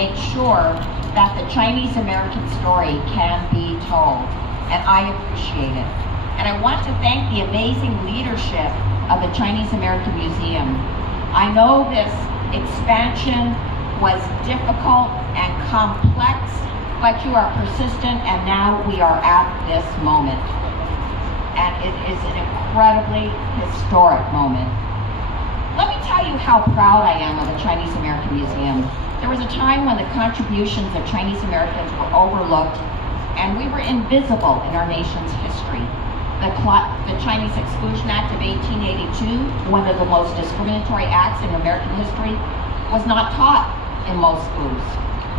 make sure that the Chinese American story can be told, and I appreciate it. And I want to thank the amazing leadership of the Chinese American Museum. I know this expansion was difficult and complex, but you are persistent, and now we are at this moment. And it is an incredibly historic moment. Let me tell you how proud I am of the Chinese American Museum. There was a time when the contributions of Chinese Americans were overlooked and we were invisible in our nation's history. The Chinese Exclusion Act of 1882, one of the most discriminatory acts in American history, was not taught in most schools.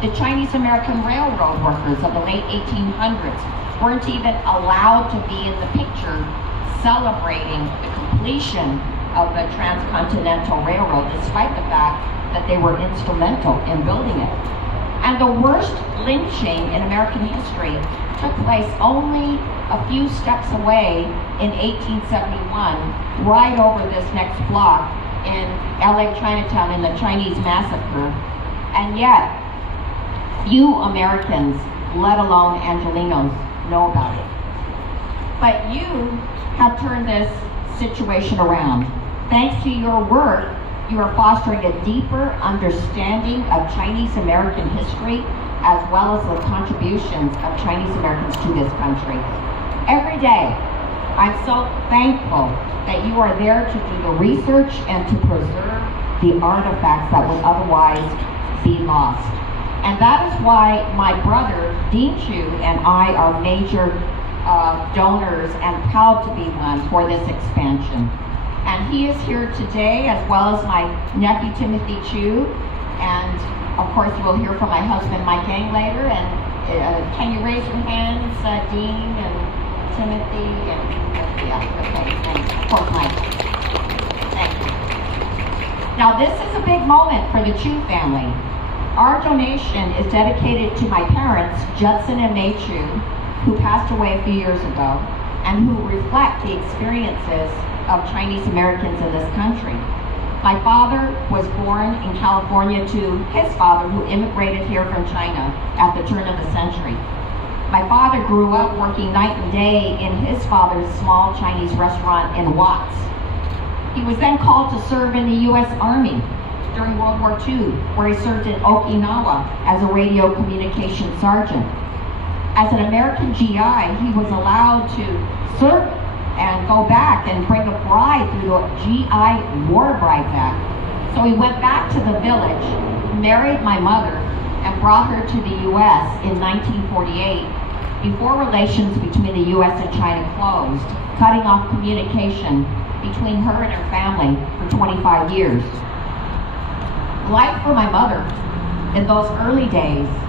The Chinese American railroad workers of the late 1800s weren't even allowed to be in the picture celebrating the completion of the transcontinental railroad, despite the fact that they were instrumental in building it. And the worst lynching in American history took place only a few steps away in 1871, right over this next block in LA Chinatown in the Chinese Massacre. And yet, few Americans, let alone Angelenos, know about it. But you have turned this situation around. Thanks to your work, you are fostering a deeper understanding of Chinese American history, as well as the contributions of Chinese Americans to this country. Every day, I'm so thankful that you are there to do the research and to preserve the artifacts that would otherwise be lost. And that is why my brother, Dean Chu, and I are major donors and proud to be one for this expansion. And he is here today, as well as my nephew, Timothy Chu. And of course, you will hear from my husband, Mike Yang, later. And can you raise your hands, Dean and Timothy? And yeah, okay, thanks. Of course, Mike. Thank you. Now, this is a big moment for the Chu family. Our donation is dedicated to my parents, Judson and May Chu, who passed away a few years ago, and who reflect the experiences of Chinese Americans in this country. My father was born in California to his father, who immigrated here from China at the turn of the century. My father grew up working night and day in his father's small Chinese restaurant in Watts. He was then called to serve in the U.S. Army during World War II, where he served in Okinawa as a radio communication sergeant. As an American GI, he was allowed to serve and go back and bring a bride through the GI War Brides Act. So he went back to the village, married my mother, and brought her to the U.S. in 1948, before relations between the U.S. and China closed, cutting off communication between her and her family for 25 years. Life for my mother in those early days